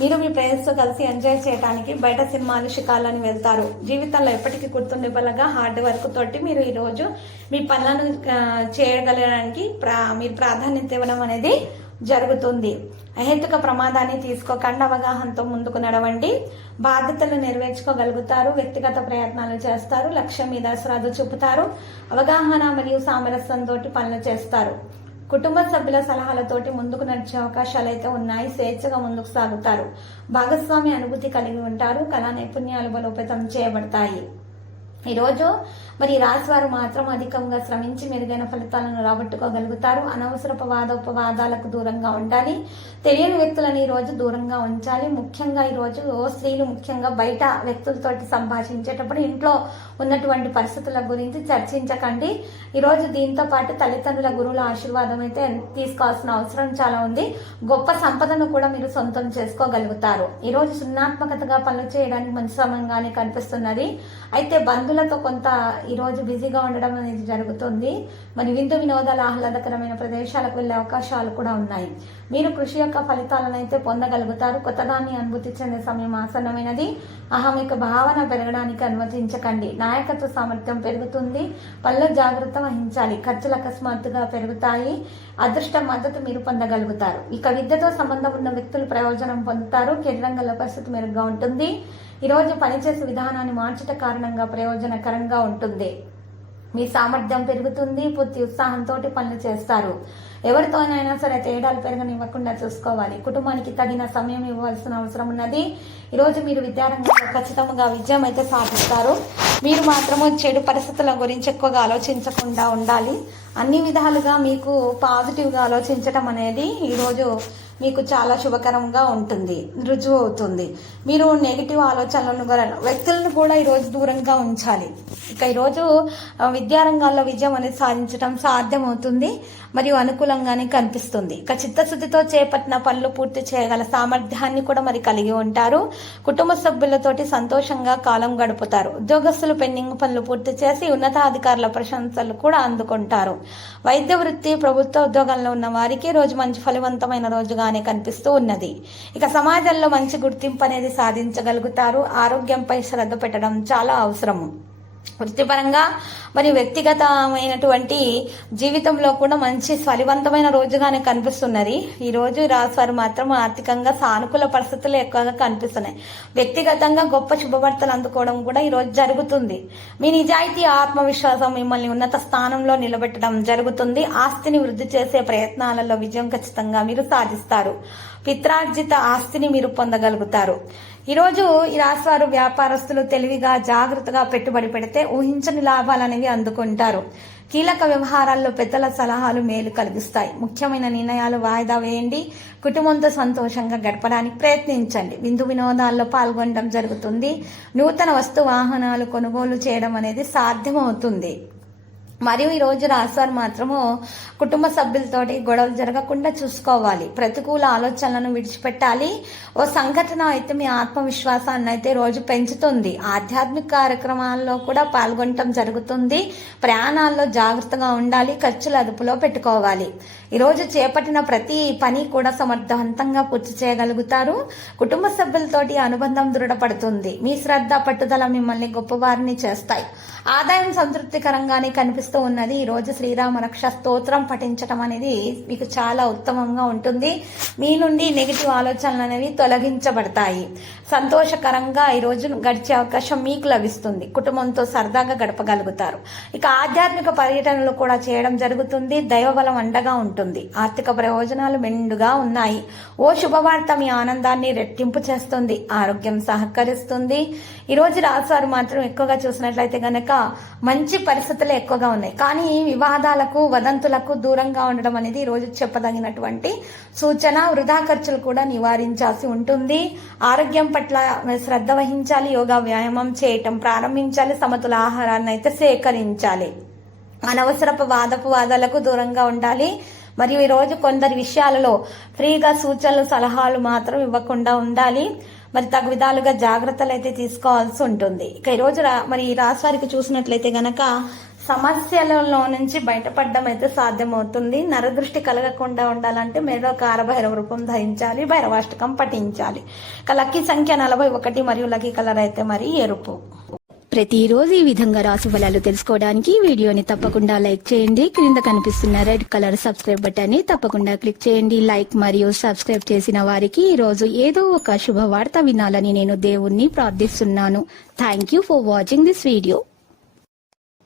మీరు మీ ఫ్రెండ్స్తో కలిసి ఎంజాయ్ చేయడానికి బయట సినిమాలు షికాలని వెళ్తారు. జీవితంలో ఎప్పటికీ గుర్తుండిపోలగా హార్డ్ వర్క్ తోటి మీరు ఈరోజు మీ పనులను చేయగలడానికి ప్రా మీరు ప్రాధాన్యత ఇవ్వడం అనేది జరుగుతుంది. అహేతుక ప్రమాదాన్ని తీసుకోకుండా అవగాహనతో ముందుకు నడవండి. బాధ్యతలు నెరవేర్చుకోగలుగుతారు వ్యక్తిగత ప్రయత్నాలు చేస్తారు లక్ష్యం మీద శ్రద్ధ చూపుతారు అవగాహన మరియు సామరస్యంతో పనులు చేస్తారు. కుటుంబ సభ్యుల సలహాలతోటి ముందుకు నడిచే అవకాశాలు అయితే ఉన్నాయి. స్వేచ్ఛగా ముందుకు సాగుతారు. భాగస్వామి అనుభూతి కలిగి ఉంటారు. కళా నైపుణ్యాలు బలోపేతం చేయబడతాయి. ఈరోజు మరి రాశివారు వారు మాత్రం అధికంగా శ్రమించి మెరుగైన ఫలితాలను రాబట్టుకోగలుగుతారు. అనవసరపు వాదోపవాదాలకు దూరంగా ఉండాలి. తెలియని వ్యక్తులను ఈ రోజు దూరంగా ఉంచాలి. ముఖ్యంగా ఈరోజు స్త్రీలు ముఖ్యంగా బయట వ్యక్తులతోటి సంభాషించేటప్పుడు ఇంట్లో ఉన్నటువంటి పరిస్థితుల గురించి చర్చించకండి. ఈరోజు దీంతో పాటు తల్లిదండ్రుల గురువుల ఆశీర్వాదం అయితే తీసుకోవాల్సిన అవసరం చాలా ఉంది. గొప్ప సంపదను కూడా మీరు సొంతం చేసుకోగలుగుతారు. ఈరోజు సున్నాత్మకతగా పనులు చేయడానికి మంచి సమయంగానే కనిపిస్తున్నది. అయితే బంధు బంధువులతో కొంత ఈరోజు బిజీగా ఉండడం అనేది జరుగుతుంది. మరి విందు వినోదాల ఆహ్లాదకరమైన ప్రదేశాలకు వెళ్ళే అవకాశాలు కూడా ఉన్నాయి. మీరు కృషి యొక్క ఫలితాలను అయితే పొందగలుగుతారు. కొత్తదాన్ని అనుభూతి చెందే సమయం ఆసన్నమైనది. అహం యొక్క భావన పెరగడానికి అనుమతించకండి. నాయకత్వ సామర్థ్యం పెరుగుతుంది. పనుల జాగ్రత్త వహించాలి. ఖర్చులు అకస్మాత్తుగా పెరుగుతాయి. అదృష్ట మద్దతు మీరు పొందగలుగుతారు. ఇక విద్యతో సంబంధం ఉన్న వ్యక్తులు ప్రయోజనం పొందుతారు. కెరీరంగంలో పరిస్థితి మెరుగ్గా ఉంటుంది. ఈరోజు పనిచేసే విధానాన్ని మార్చట కారణంగా ప్రయోజనం ప్రయోజనకరంగా ఉంటుంది. మీ సామర్థ్యం పెరుగుతుంది పూర్తి ఉత్సాహంతో పనులు చేస్తారు. ఎవరితోనైనా సరే తేడాలు పెరగనివ్వకుండా చూసుకోవాలి. కుటుంబానికి తగిన సమయం ఇవ్వాల్సిన అవసరం ఉన్నది. ఈరోజు మీరు విద్యారంగంలో ఖచ్చితంగా విజయం అయితే సాధిస్తారు. మీరు మాత్రము చెడు పరిస్థితుల గురించి ఎక్కువగా ఆలోచించకుండా ఉండాలి. అన్ని విధాలుగా మీకు పాజిటివ్గా ఆలోచించడం అనేది ఈరోజు మీకు చాలా శుభకరంగా ఉంటుంది రుజువు అవుతుంది. మీరు నెగిటివ్ ఆలోచనలను గల వ్యక్తులను కూడా ఈరోజు దూరంగా ఉంచాలి. ఇక ఈరోజు విద్యారంగాల్లో విజయం అనేది సాధించడం సాధ్యమవుతుంది మరియు అనుకూలంగానే కనిపిస్తుంది. ఇక చిత్తశుద్ధితో చేపట్టిన పనులు పూర్తి చేయగల సామర్థ్యాన్ని కూడా మరి కలిగి ఉంటారు. కుటుంబ సభ్యులతోటి సంతోషంగా కాలం గడుపుతారు. ఉద్యోగస్తులు పెండింగ్ పనులు పూర్తి చేసి ఉన్నతాధికారుల ప్రశంసలు కూడా అందుకుంటారు. వైద్య వృత్తి ప్రభుత్వ ఉద్యోగంలో ఉన్న వారికి రోజు మంచి ఫలవంతమైన రోజుగానే కనిపిస్తూ ఉన్నది. ఇక సమాజంలో మంచి గుర్తింపు అనేది సాధించగలుగుతారు. ఆరోగ్యంపై శ్రద్ధ పెట్టడం చాలా అవసరము. వృత్తిపరంగా మరియు వ్యక్తిగతమైనటువంటి జీవితంలో కూడా మంచి ఫలివంతమైన రోజుగానే కనిపిస్తున్నది. ఈ రోజు రాశివారు మాత్రం ఆర్థికంగా సానుకూల పరిస్థితులు ఎక్కువగా కనిపిస్తున్నాయి. వ్యక్తిగతంగా గొప్ప శుభవార్తలు అందుకోవడం కూడా ఈ రోజు జరుగుతుంది. మీ నిజాయితీ ఆత్మవిశ్వాసం మిమ్మల్ని ఉన్నత స్థానంలో నిలబెట్టడం జరుగుతుంది. ఆస్తిని వృద్ధి చేసే ప్రయత్నాలలో విజయం ఖచ్చితంగా మీరు సాధిస్తారు. పిత్రార్జిత ఆస్తిని మీరు పొందగలుగుతారు. ఈరోజు ఈ రాశివారు వ్యాపారస్తులు తెలివిగా జాగ్రత్తగా పెట్టుబడి పెడితే ఊహించని లాభాలు అనేవి అందుకుంటారు. కీలక వ్యవహారాల్లో పెద్దల సలహాలు మేలు కలిగిస్తాయి. ముఖ్యమైన నిర్ణయాలు వాయిదా వేయండి. కుటుంబంతో సంతోషంగా గడపడానికి ప్రయత్నించండి. విందు వినోదాల్లో పాల్గొనడం జరుగుతుంది. నూతన వస్తు వాహనాలు కొనుగోలు చేయడం అనేది సాధ్యమవుతుంది. మరియు ఈ రోజు రాశివారు మాత్రము కుటుంబ సభ్యులతోటి గొడవలు జరగకుండా చూసుకోవాలి. ప్రతికూల ఆలోచనలను విడిచిపెట్టాలి. ఓ సంఘటన అయితే మీ ఆత్మవిశ్వాసాన్ని అయితే రోజు పెంచుతుంది. ఆధ్యాత్మిక కార్యక్రమాల్లో కూడా పాల్గొనటం జరుగుతుంది. ప్రయాణాల్లో జాగ్రత్తగా ఉండాలి. ఖర్చులు అదుపులో పెట్టుకోవాలి. ఈరోజు చేపట్టిన ప్రతి పని కూడా సమర్థవంతంగా పూర్తి చేయగలుగుతారు. కుటుంబ సభ్యులతోటి అనుబంధం దృఢపడుతుంది. మీ శ్రద్ధ పట్టుదల మిమ్మల్ని గొప్పవారిని చేస్తాయి. ఆదాయం సంతృప్తికరంగానే కనిపిస్తుంది. కనిపిస్తూ ఉన్నది. ఈ రోజు శ్రీరామ రక్ష స్తోత్రం పఠించడం అనేది మీకు చాలా ఉత్తమంగా ఉంటుంది. మీ నుండి నెగిటివ్ ఆలోచనలు అనేవి తొలగించబడతాయి. సంతోషకరంగా ఈ రోజు గడిచే అవకాశం మీకు లభిస్తుంది. కుటుంబంతో సరదాగా గడపగలుగుతారు. ఇక ఆధ్యాత్మిక పర్యటనలు కూడా చేయడం జరుగుతుంది. దైవబలం అండగా ఉంటుంది. ఆర్థిక ప్రయోజనాలు మెండుగా ఉన్నాయి. ఓ శుభవార్త మీ ఆనందాన్ని రెట్టింపు చేస్తుంది. ఆరోగ్యం సహకరిస్తుంది. ఈ రోజు మాత్రం ఎక్కువగా చూసినట్లయితే గనక మంచి పరిస్థితులు ఎక్కువగా ఉన్నాయి కానీ వివాదాలకు వదంతులకు దూరంగా ఉండడం అనేది రోజు చెప్పదగినటువంటి సూచన. వృధా ఖర్చులు కూడా నివారించాల్సి ఉంటుంది. ఆరోగ్యం పట్ల శ్రద్ధ వహించాలి. యోగా వ్యాయామం చేయటం ప్రారంభించాలి. సమతుల ఆహారాన్ని అయితే సేకరించాలి. అనవసరపు వాదపు వాదాలకు దూరంగా ఉండాలి. మరియు ఈ రోజు కొందరి విషయాలలో ఫ్రీగా సూచనలు సలహాలు మాత్రం ఇవ్వకుండా ఉండాలి. మరి తగు విధాలుగా జాగ్రత్తలు అయితే తీసుకోవాల్సి ఉంటుంది. ఇక ఈరోజు రా- మరి ఈ రాశి వారికి చూసినట్లయితే గనక సమస్యలలో నుంచి బయటపడడం అయితే సాధ్యమవుతుంది. నరదృష్టి కలగకుండా ఉండాలంటే మెడలో కారభైరవ రూపం ధరించాలి భైరవాష్టకం పఠించాలి. ఇక లక్కీ సంఖ్య నలభై ఒకటి మరియు లక్కీ కలర్ అయితే మరి ఎరుపు. ప్రతిరోజు ఈ విధంగా రాశి ఫలాలు తెలుసుకోవడానికి వీడియోని తప్పకుండా లైక్ చేయండి. క్రింద కనిపిస్తున్న రెడ్ కలర్ సబ్స్క్రైబ్ బటన్ని తప్పకుండా క్లిక్ చేయండి. లైక్ మరియు సబ్స్క్రైబ్ చేసిన వారికి ఈ రోజు ఏదో ఒక శుభవార్త వినాలని నేను దేవుణ్ణి ప్రార్థిస్తున్నాను. Thank you for watching this video